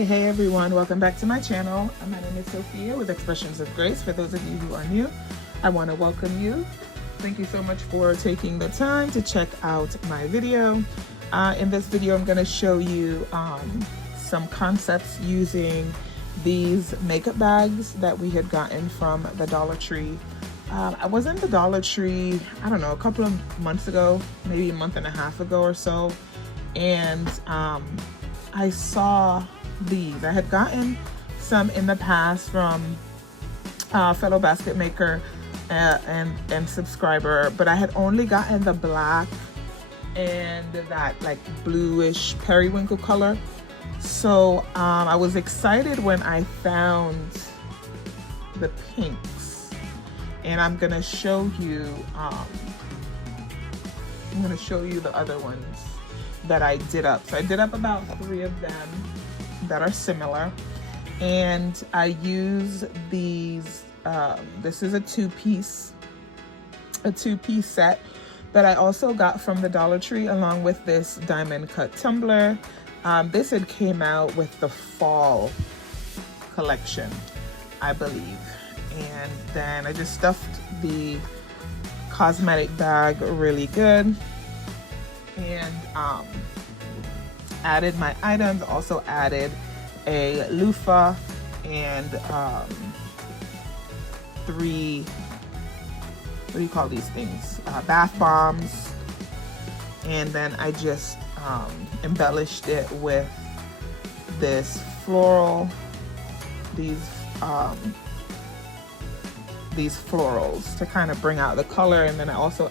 Hey everyone, welcome back to my channel. My name is Sophia with Expressions of Grace. For those of you who are new, I want to welcome you. Thank you so much for taking the time to check out my video. In this video, I'm going to show you some concepts using these makeup bags that we had gotten from the Dollar Tree. I was in the Dollar Tree, I don't know, a couple of months ago, maybe a month and a half ago or so, and I saw these. I had gotten some in the past from fellow basket maker and subscriber, but I had only gotten the black and that like bluish periwinkle color. So I was excited when I found the pinks, and I'm gonna show you the other ones that I did up. So I did up about 3 of them that are similar, and I use these. This is a two-piece set that I also got from the Dollar Tree, along with this diamond cut tumbler. This had came out with the fall collection, I believe, and then I just stuffed the cosmetic bag really good and added my items. Also added a loofah and 3, what do you call these things, bath bombs, and then I just embellished it with this floral, these florals to kind of bring out the color. And then I also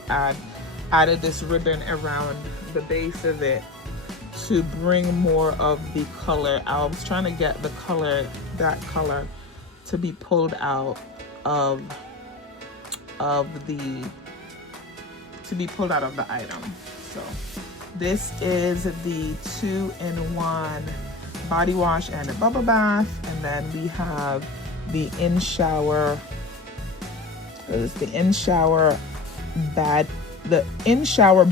added this ribbon around the base of it to bring more of the color. I was trying to get the color, that color, to be pulled out of the item. So this is the 2-in-1 body wash and a bubble bath, and then we have the in-shower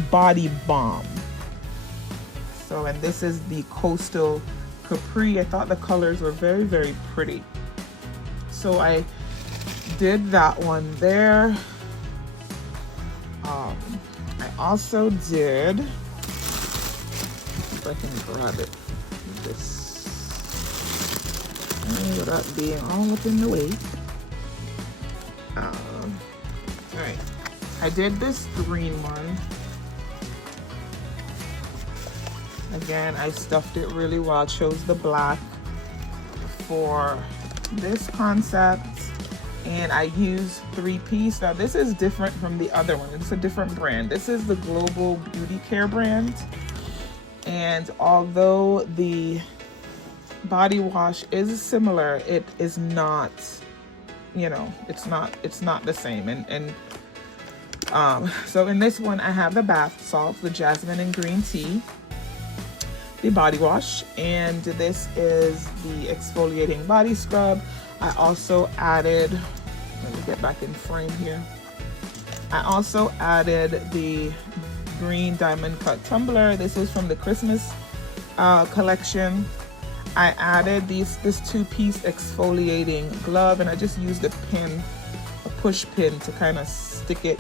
body balm. So, and this is the Coastal Capri. I thought the colors were very, very pretty, so I did that one there. I also did, if I can grab it, this without being all up in the way. All right, I did this green one. Again, I stuffed it really well. I chose the black for this concept, and I used 3-piece. Now this is different from the other one. It's a different brand. This is the Global Beauty Care brand, and although the body wash is similar, it is not, you know, it's not the same. And so in this one I have the bath salts, the jasmine and green tea, the body wash, and this is the exfoliating body scrub. I also added, let me get back in frame here. I also added the green diamond cut tumbler. This is from the Christmas collection. I added this 2-piece exfoliating glove, and I just used a push pin to kind of stick it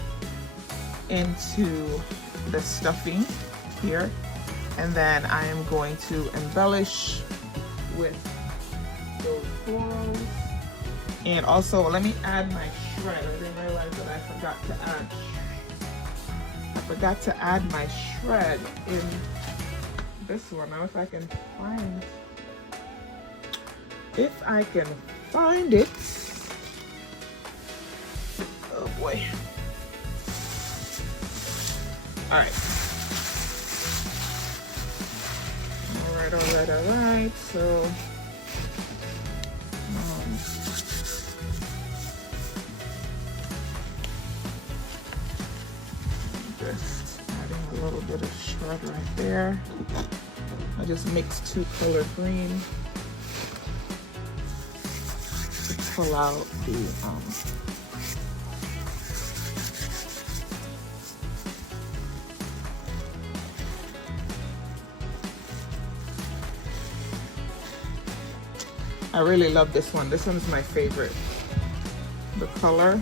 into the stuffing here. And then I am going to embellish with those florals. And also, let me add my shred. I didn't realize that I forgot to add my shred in this one. Now if I can find it. Oh boy. All right. All right. So just adding a little bit of shred right there. I just mixed 2 color green to pull out the I really love this one. This one's my favorite. The color,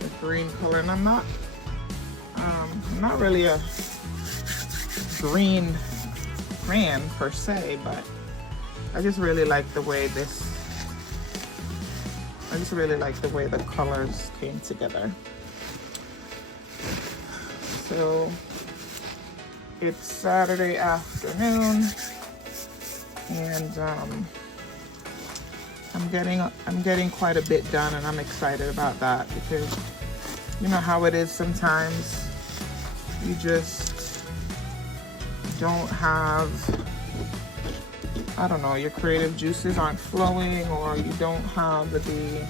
the green color, and I'm not really a green fan per se, but I just really like the way the colors came together. So it's Saturday afternoon, and I'm getting quite a bit done, and I'm excited about that, because you know how it is sometimes. You just don't have, I don't know, your creative juices aren't flowing, or you don't have the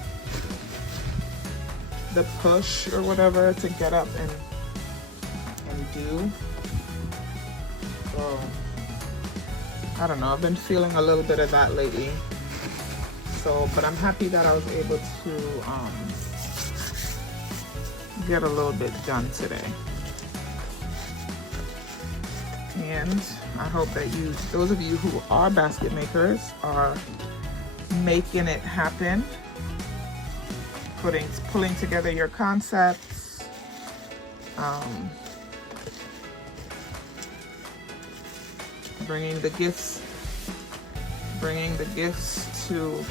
push or whatever to get up and do. So I don't know, I've been feeling a little bit of that lately. So, but I'm happy that I was able to get a little bit done today. And I hope that those of you who are basket makers, are making it happen, pulling together your concepts, bringing the gifts to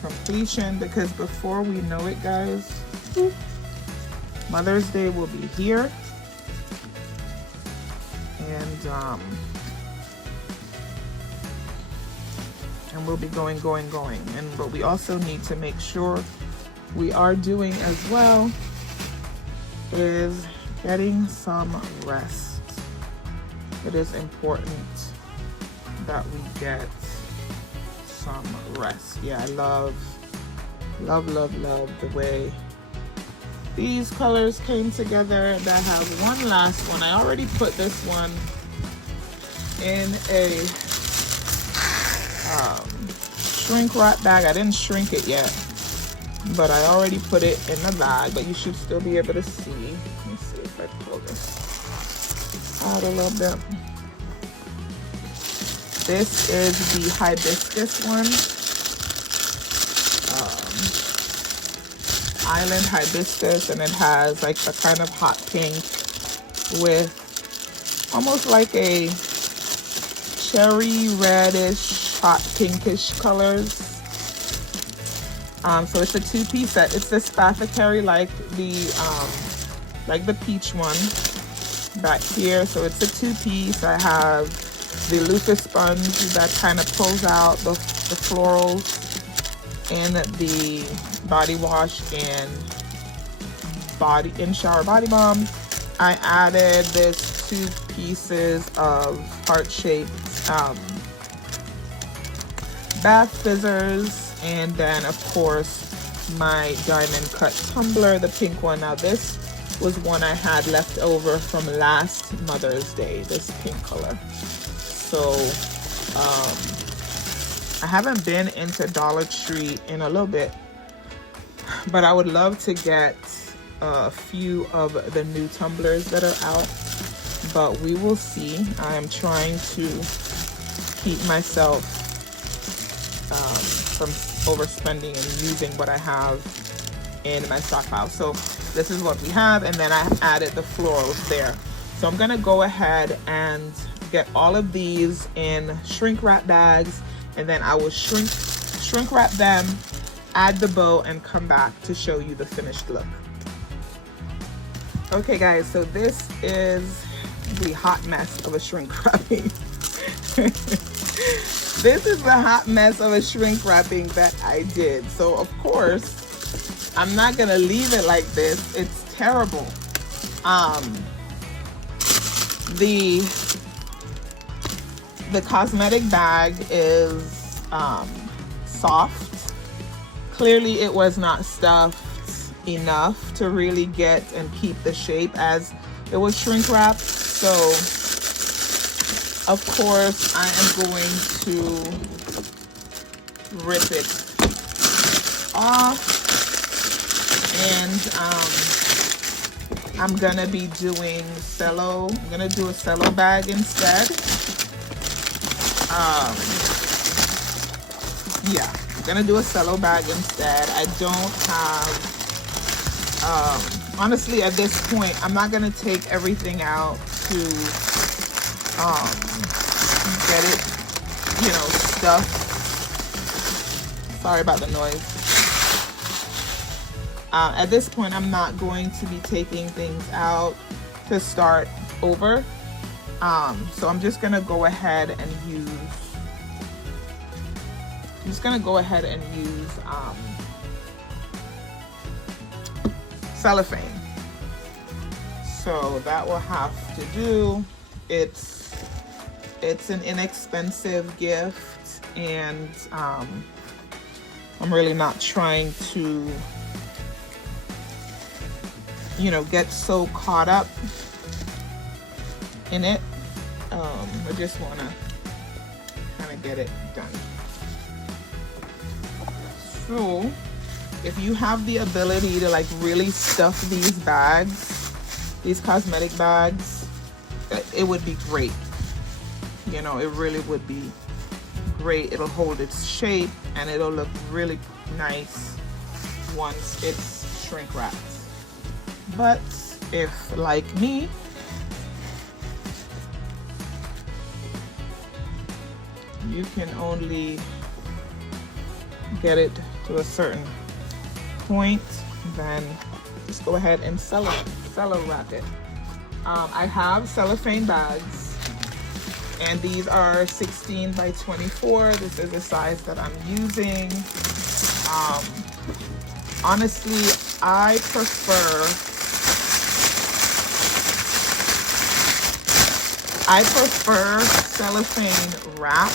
completion, because before we know it, guys, Mother's Day will be here. And we'll be going. But we also need to make sure we are doing as well is getting some rest. It is important that we get some rest. Yeah, I love the way these colors came together. And I have one last one. I already put this one in a shrink wrap bag. I didn't shrink it yet, but I already put it in the bag, but you should still be able to see. Let me see if I pull this out a little bit. This is the hibiscus one. Island hibiscus, and it has like a kind of hot pink with almost like a cherry reddish hot pinkish colors. So it's a two-piece set. It's the Spathicary like the peach one back here. So it's a two-piece. I have the loofah sponge that kind of pulls out the florals, and the body wash and shower body balm. I added this 2 pieces of heart-shaped bath scissors, and then of course my diamond cut tumbler, the pink one. Now this was one I had left over from last Mother's Day, this pink color. So I haven't been into Dollar Tree in a little bit, but I would love to get a few of the new tumblers that are out, but we will see. I am trying to keep myself from overspending and using what I have in my stockpile. So this is what we have, and then I added the florals there. So I'm gonna go ahead and get all of these in shrink wrap bags, and then I will shrink wrap them, add the bow, and come back to show you the finished look. Okay guys, so this is the hot mess of a shrink wrapping. This is the hot mess of a shrink wrapping that I did. So of course, I'm not gonna leave it like this. It's terrible. The cosmetic bag is soft. Clearly it was not stuffed enough to really get and keep the shape as it was shrink wrapped. So of course I am going to rip it off, and I'm gonna be doing cello. I'm gonna do a cello bag instead. yeah, I'm gonna do a cello bag instead. I don't have, honestly, at this point, I'm not gonna take everything out to get it, you know, stuffed. Sorry about the noise. At this point, I'm not going to be taking things out to start over. So I'm just gonna go ahead and use, cellophane. So that will have to do. It's an inexpensive gift, and I'm really not trying to, you know, get so caught up in it. I just want to kind of get it done. So if you have the ability to like really stuff these bags, these cosmetic bags, it would be great. You know, it really would be great. It'll hold its shape and it'll look really nice once it's shrink wrapped. But if, like me, you can only get it to a certain point, then just go ahead and cello wrap it. I have cellophane bags, and these are 16 by 24. This is the size that I'm using. Honestly, I prefer cellophane wrap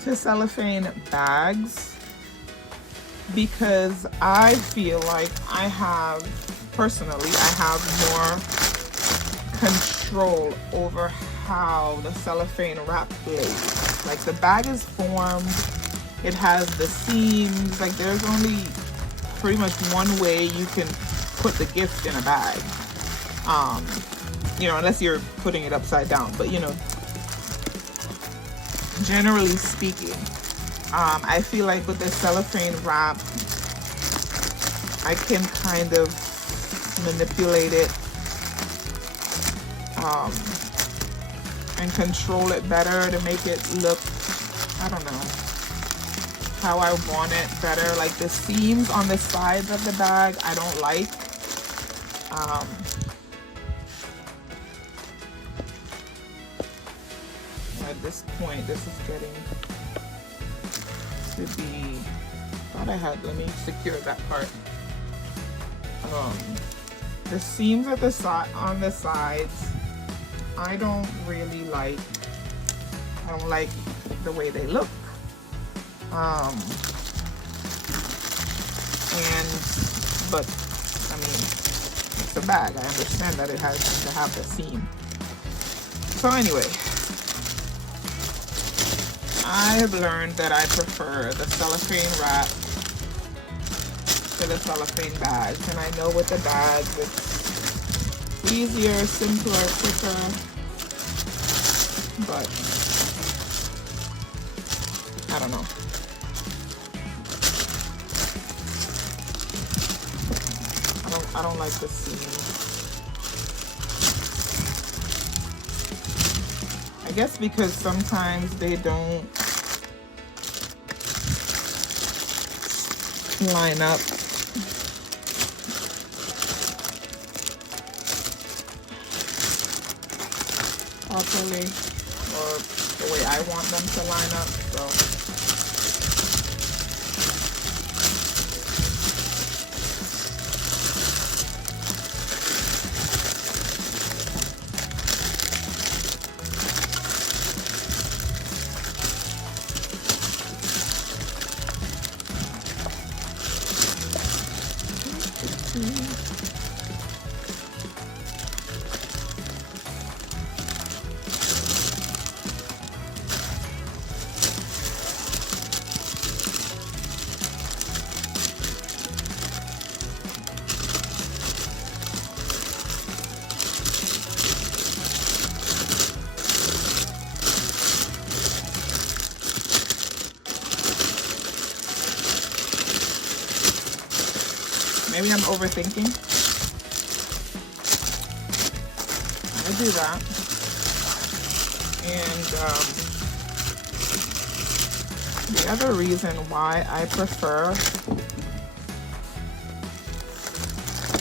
to cellophane bags, because I feel like I have more control over how the cellophane wrap lays. Like, the bag is formed, it has the seams, like there's only pretty much one way you can put the gift in a bag. You know, unless you're putting it upside down, but you know, generally speaking, I feel like with the cellophane wrap, I can kind of manipulate it and control it better to make it look, I don't know, how I want it better. Like the seams on the sides of the bag, I don't like. At this point, this is getting to be, let me secure that part. The seams at on the sides, I don't really like. I don't like the way they look. But I mean, it's a bag. I understand that it has to have the seam. So anyway, I have learned that I prefer the cellophane wrap to the cellophane bags, and I know with the bags it's easier, simpler, quicker, but I don't know. I don't like the seams. I guess because sometimes they don't line up. Properly, or the way I want them to line up, so. Maybe I'm overthinking. I do that. And the other reason why I prefer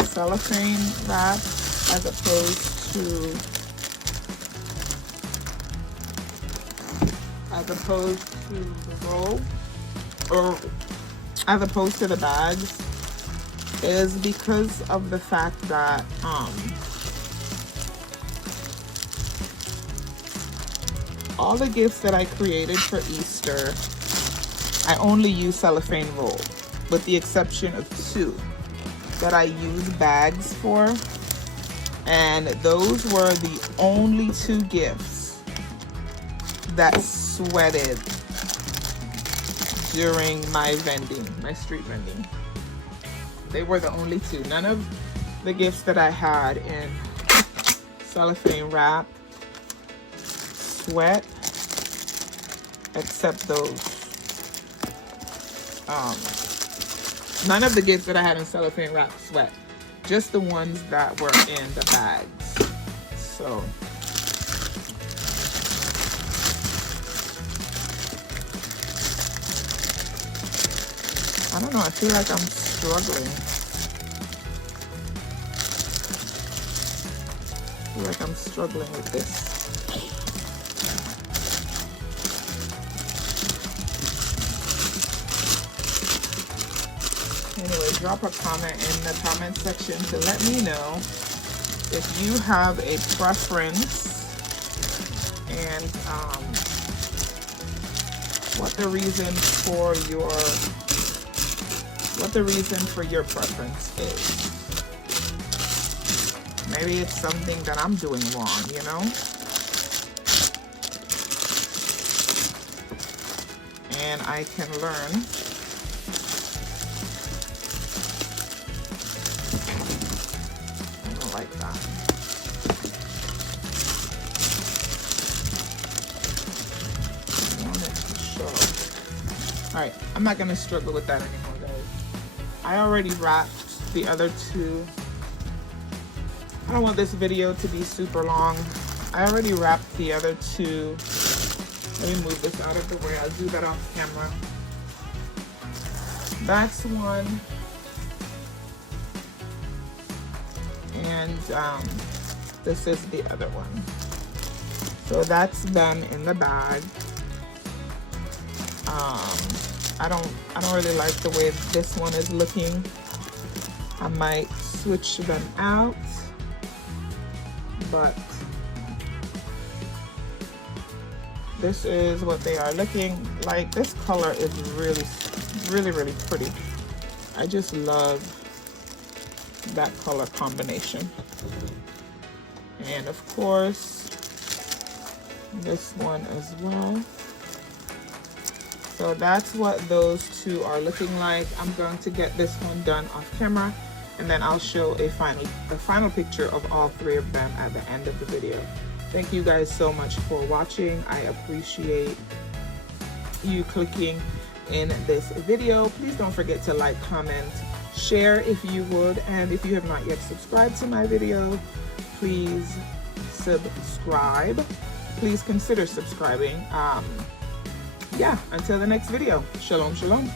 cellophane wrap as opposed to the roll, or as opposed to the bags, is because of the fact that all the gifts that I created for Easter, I only use cellophane roll, with the exception of 2 that I use bags for, and those were the only 2 gifts that sweated during my vending, my street vending. They were the only 2. None of the gifts that I had in cellophane wrap sweat, except those. None of the gifts that I had in cellophane wrap sweat, just the ones that were in the bags. So I don't know, I feel like I'm struggling. I feel like I'm struggling with this. Anyway, drop a comment in the comment section to let me know if you have a preference and what the reason for your preference is. Maybe it's something that I'm doing wrong, you know? And I can learn. I don't like that. I want it to show. Alright, I'm not gonna struggle with that anymore, guys. I already wrapped the other 2. I don't want this video to be super long. I already wrapped the other 2. Let me move this out of the way. I'll do that off camera. That's one. And this is the other one. So that's them in the bag. I don't really like the way this one is looking. I might switch them out, but this is what they are looking like. This color is really pretty. I just love that color combination. And of course, this one as well. So that's what those 2 are looking like. I'm going to get this one done off camera, and then I'll show a final picture of all 3 of them at the end of the video. Thank you guys so much for watching. I appreciate you clicking in this video. Please don't forget to like, comment, share if you would, and if you have not yet subscribed to my video, please subscribe. Please consider subscribing. Yeah, until the next video. Shalom, shalom.